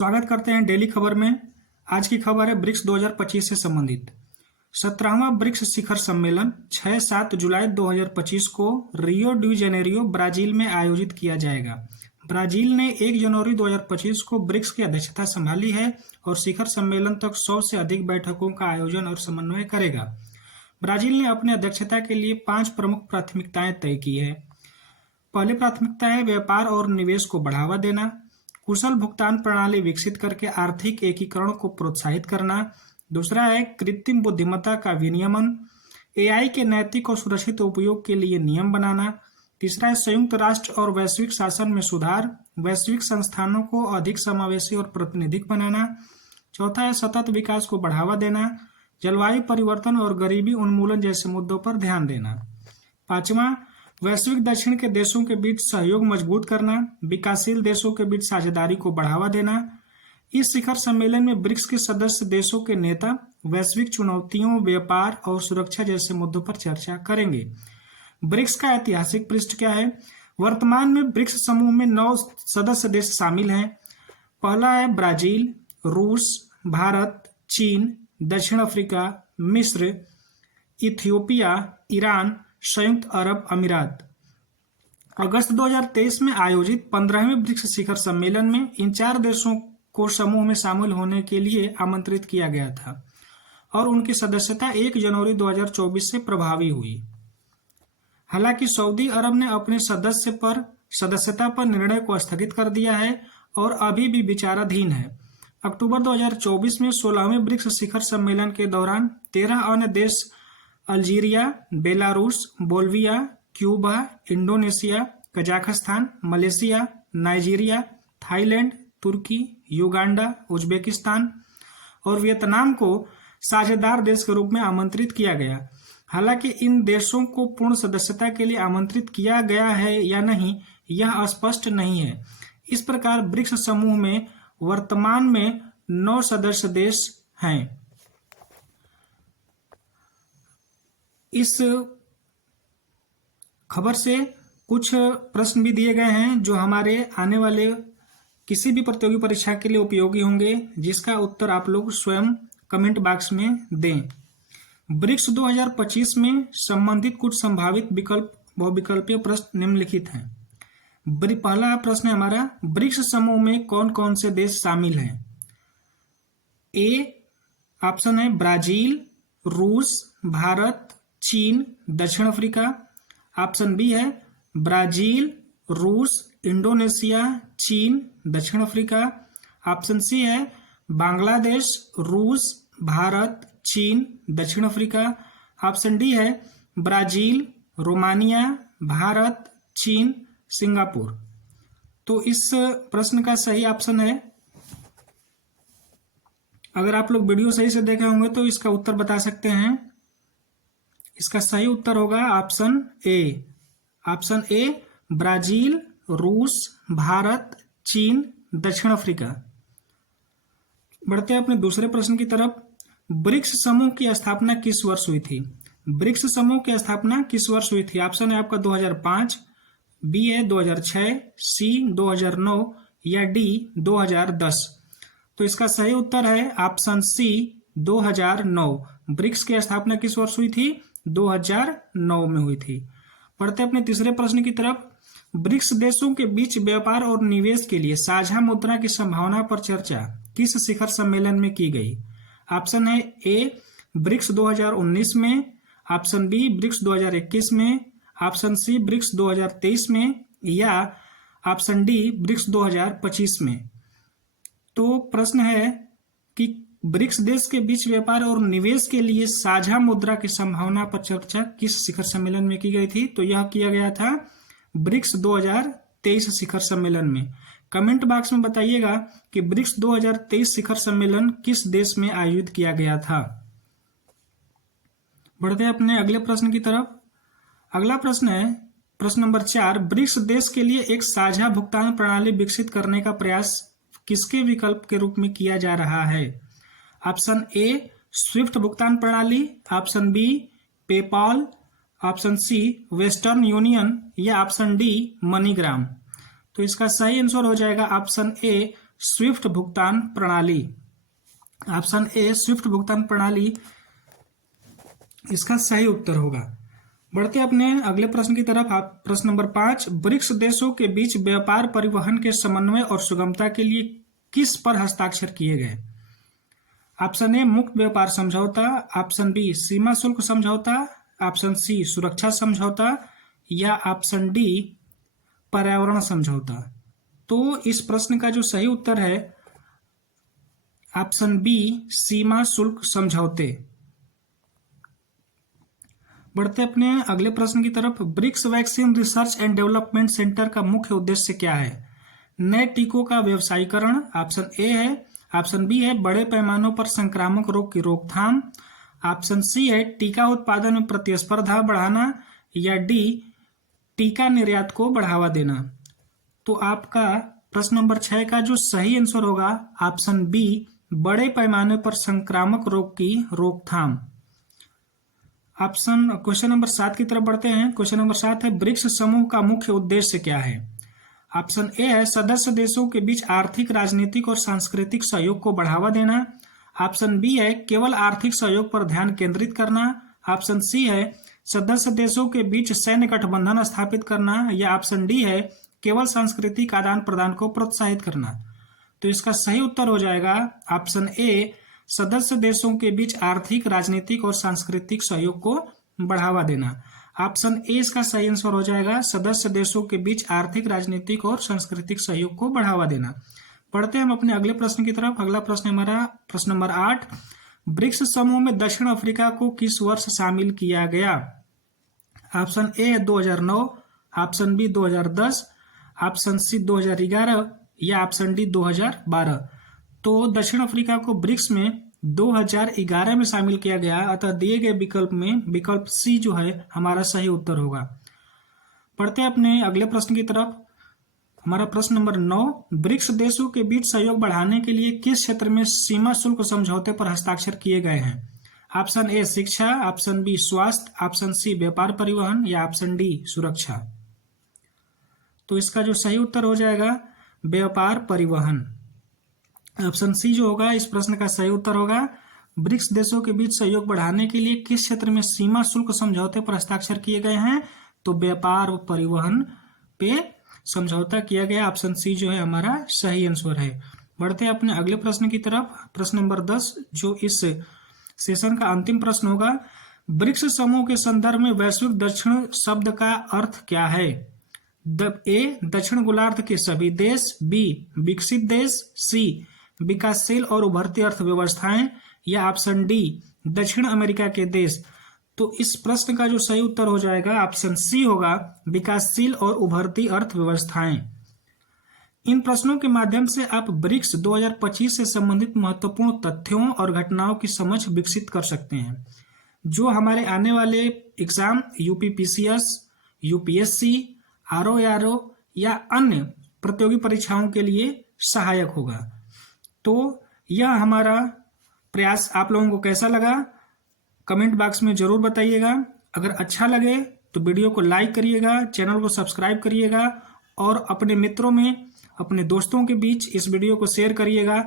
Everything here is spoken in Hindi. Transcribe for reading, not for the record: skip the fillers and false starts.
स्वागत करते हैं डेली खबर में। आज की खबर है ब्रिक्स 2025 से संबंधित। 17वां ब्रिक्स शिखर सम्मेलन 6-7 जुलाई 2025 को रियो डी जेनेरियो ब्राजील में आयोजित किया जाएगा। ब्राजील ने 1 जनवरी 2025 को ब्रिक्स की अध्यक्षता संभाली है और शिखर सम्मेलन तक 100 से अधिक बैठकों का आयोजन और समन्वय करेगा। ब्राजील ने अपनी अध्यक्षता के लिए 5 प्रमुख प्राथमिकताएं तय की है। पहली प्राथमिकता है व्यापार और निवेश को बढ़ावा देना, कुशल भुगतान प्रणाली विकसित करके आर्थिक एकीकरण को प्रोत्साहित करना। दूसरा है कृत्रिम बुद्धिमत्ता का विनियमन, एआई के नैतिक और सुरक्षित उपयोग के लिए नियम बनाना। तीसरा है संयुक्त राष्ट्र और वैश्विक शासन में सुधार, वैश्विक संस्थानों को अधिक समावेशी और प्रातिनिधिक बनाना। चौथा है सतत विकास को बढ़ावा देना, जलवायु परिवर्तन और गरीबी उन्मूलन जैसे मुद्दों पर ध्यान देना। पांचवा, वैश्विक दक्षिण के देशों के बीच सहयोग मजबूत करना, विकासशील देशों के बीच साझेदारी को बढ़ावा देना। इस शिखर सम्मेलन में ब्रिक्स के सदस्य देशों के नेता वैश्विक चुनौतियों, व्यापार और सुरक्षा जैसे मुद्दों पर चर्चा करेंगे। ब्रिक्स का ऐतिहासिक पृष्ठ क्या है? वर्तमान में ब्रिक्स समूह में 9 सदस्य देश शामिल हैं। पहला है ब्राजील, रूस, भारत, चीन, दक्षिण अफ्रीका, मिस्र, इथियोपिया, ईरान, संयुक्त अरब अमीरात। अगस्त 2023 में आयोजित 15वें ब्रिक्स शिखर सम्मेलन में इन 4 देशों को समूह में शामिल होने के लिए आमंत्रित किया गया था और उनकी सदस्यता 1 जनवरी 2024 से प्रभावी हुई। हालांकि सऊदी अरब ने अपने सदस्यता पर निर्णय को स्थगित कर दिया है और अभी भी विचाराधीन है। अक्टूबर 2024 में 16वें ब्रिक्स शिखर सम्मेलन के दौरान 13 अन्य देश Algeria, Belarus, Bolivia, Cuba, Indonesia, Kazakhstan, Malaysia, Nigeria, Thailand, तुर्की, युगांडा, उज्बेकिस्तान और वियतनाम को साझेदार देश के रूप में आमंत्रित किया गया। हालांकि इन देशों को पूर्ण सदस्यता के लिए आमंत्रित किया गया है या नहीं, यह स्पष्ट नहीं है। इस प्रकार ब्रिक्स समूह में वर्तमान में 9 सदस्य देश हैं। इस खबर से कुछ प्रश्न भी दिए गए हैं जो हमारे आने वाले किसी भी प्रतियोगी परीक्षा के लिए उपयोगी होंगे, जिसका उत्तर आप लोग स्वयं कमेंट बॉक्स में दें। ब्रिक्स 2025 में संबंधित कुछ संभावित विकल्प बहुविकल्पीय प्रश्न निम्नलिखित हैं। पहला प्रश्न है हमारा, ब्रिक्स समूह में कौन कौन से देश शामिल हैं? ए ऑप्शन है ब्राजील, रूस, भारत, चीन, दक्षिण अफ्रीका। ऑप्शन बी है ब्राजील, रूस, इंडोनेशिया, चीन, दक्षिण अफ्रीका। ऑप्शन सी है बांग्लादेश, रूस, भारत, चीन, दक्षिण अफ्रीका। ऑप्शन डी है ब्राजील, रोमानिया, भारत, चीन, सिंगापुर। तो इस प्रश्न का सही ऑप्शन है, अगर आप लोग वीडियो सही से देखे होंगे तो इसका उत्तर बता सकते हैं। इसका सही उत्तर होगा option A. Option A Brazil, रूस, भारत, चीन, दक्षिण अफ्रीका। बढ़ते हैं अपने दूसरे प्रश्न की तरफ। ब्रिक्स समूह की स्थापना किस वर्ष हुई थी? ब्रिक्स समूह की स्थापना किस वर्ष हुई थी? ऑप्शन है आपका 2005, बी है 2006, सी 2009 या डी 2010। तो इसका सही उत्तर है ऑप्शन सी 2009। ब्रिक्स की स्थापना किस वर्ष हुई थी? 2009 में हुई थी। पढ़ते अपने तीसरे प्रश्न की तरफ। ब्रिक्स देशों के बीच व्यापार और निवेश के लिए साझा मुद्रा की संभावना पर चर्चा किस शिखर सम्मेलन में की गई? ऑप्शन है ए ब्रिक्स 2019 में, ऑप्शन बी ब्रिक्स 2021 में, ऑप्शन सी ब्रिक्स 2023 में या ऑप्शन डी ब्रिक्स 2025 में। तो प्रश्न है कि ब्रिक्स देश के बीच व्यापार और निवेश के लिए साझा मुद्रा की संभावना पर चर्चा किस शिखर सम्मेलन में की गई थी? तो यह किया गया था ब्रिक्स 2023 शिखर सम्मेलन में। कमेंट बॉक्स में बताइएगा कि ब्रिक्स 2023 शिखर सम्मेलन किस देश में आयोजित किया गया था। बढ़ते हैं अपने अगले प्रश्न की तरफ। अगला प्रश्न है प्रश्न नंबर 4, ब्रिक्स देश के लिए एक साझा भुगतान प्रणाली विकसित करने का प्रयास किसके विकल्प के रूप में किया जा रहा है? ऑप्शन ए स्विफ्ट भुगतान प्रणाली, option B PayPal, option C Western Union या ऑप्शन डी मनीग्राम। तो इसका सही आंसर हो जाएगा ऑप्शन ए स्विफ्ट भुगतान प्रणाली। ऑप्शन ए स्विफ्ट भुगतान प्रणाली इसका सही उत्तर होगा। बढ़ते अपने अगले प्रश्न की तरफ। प्रश्न नंबर 5, ब्रिक्स देशों के बीच व्यापार परिवहन के समन्वय और सुगमता के लिए किस पर हस्ताक्षर किए गए? ऑप्शन ए मुक्त व्यापार समझौता, ऑप्शन बी सीमा शुल्क समझौता, ऑप्शन सी सुरक्षा समझौता या ऑप्शन डी पर्यावरण समझौता। तो इस प्रश्न का जो सही उत्तर है ऑप्शन बी सीमा शुल्क समझौते। बढ़ते अपने अगले प्रश्न की तरफ। BRICS vaccine research and development centre का मुख्य उद्देश्य क्या है? नए टीकों का व्यवसायीकरण, ऑप्शन ए है, ऑप्शन बी है बड़े पैमानों पर संक्रामक रोग की रोकथाम, ऑप्शन सी है टीका उत्पादन में प्रतिस्पर्धा बढ़ाना या डी टीका निर्यात को बढ़ावा देना। तो आपका प्रश्न नंबर 6 का जो सही आंसर होगा ऑप्शन बी बड़े पैमाने पर संक्रामक रोग की रोकथाम। क्वेश्चन नंबर 7 की तरफ बढ़ते हैं। क्वेश्चन नंबर 7 है ब्रिक्स समूह का मुख्य उद्देश्य क्या है? ऑप्शन ए है सदस्य देशों के बीच आर्थिक, राजनीतिक और सांस्कृतिक सहयोग को बढ़ावा देना, ऑप्शन बी है केवल आर्थिक सहयोग पर ध्यान केंद्रित करना, ऑप्शन सी है सदस्य देशों के बीच सैन्य गठबंधन स्थापित करना या ऑप्शन डी है केवल सांस्कृतिक आदान प्रदान को प्रोत्साहित करना। तो इसका सही उत्तर हो जाएगा ऑप्शन ए सदस्य देशों के बीच आर्थिक, राजनीतिक और सांस्कृतिक सहयोग को बढ़ावा देना। ऑप्शन ए इसका सही आंसर हो जाएगा सदस्य देशों के बीच आर्थिक, राजनीतिक और सांस्कृतिक सहयोग को बढ़ावा देना। पढ़ते हैं हम अपने अगले प्रश्न की तरफ। अगला प्रश्न हमारा प्रश्न नंबर 8, ब्रिक्स समूह में दक्षिण अफ्रीका को किस वर्ष शामिल किया गया? Option A 2009, option B 2010, option C 2011 या ऑप्शन डी 2012। तो दक्षिण अफ्रीका को ब्रिक्स में 2011 में शामिल किया गया, अतः दिए गए विकल्प में विकल्प सी जो है हमारा सही उत्तर होगा। पढ़ते हैं अपने अगले प्रश्न की तरफ। हमारा प्रश्न नंबर 9, ब्रिक्स देशों के बीच सहयोग बढ़ाने के लिए किस क्षेत्र में सीमा शुल्क समझौते पर हस्ताक्षर किए गए हैं? ऑप्शन ए शिक्षा, ऑप्शन बी स्वास्थ्य, ऑप्शन सी व्यापार परिवहन या ऑप्शन डी सुरक्षा। तो इसका जो सही उत्तर हो जाएगा व्यापार परिवहन। ऑप्शन सी जो होगा इस प्रश्न का सही उत्तर होगा। ब्रिक्स देशों के बीच सहयोग बढ़ाने के लिए किस क्षेत्र में सीमा शुल्क समझौते पर हस्ताक्षर किए गए हैं? तो व्यापार परिवहन पे समझौता किया गया। ऑप्शन सी जो है हमारा सही आंसर है। बढ़ते हैं अपने अगले प्रश्न की तरफ। प्रश्न नंबर 10 जो इस सेशन का अंतिम प्रश्न होगा, ब्रिक्स समूह के संदर्भ में वैश्विक दक्षिण शब्द का अर्थ क्या है? ए दक्षिण गोलार्ध के सभी देश, बी विकसित देश, सी विकासशील और उभरती अर्थव्यवस्थाएं या ऑप्शन डी दक्षिण अमेरिका के देश। तो इस प्रश्न का जो सही उत्तर हो जाएगा ऑप्शन सी होगा विकासशील और उभरती अर्थव्यवस्थाएं। इन प्रश्नों के माध्यम से आप ब्रिक्स 2025 से संबंधित महत्वपूर्ण तथ्यों और घटनाओं की समझ विकसित कर सकते हैं, जो हमारे आने वाले एग्जाम यूपीपीसीएस, यूपीएससी, आरओ या अन्य प्रतियोगी परीक्षाओं के लिए सहायक होगा। तो यह हमारा प्रयास आप लोगों को कैसा लगा कमेंट बॉक्स में जरूर बताइएगा। अगर अच्छा लगे तो वीडियो को लाइक करिएगा, चैनल को सब्सक्राइब करिएगा और अपने मित्रों में, अपने दोस्तों के बीच इस वीडियो को शेयर करिएगा।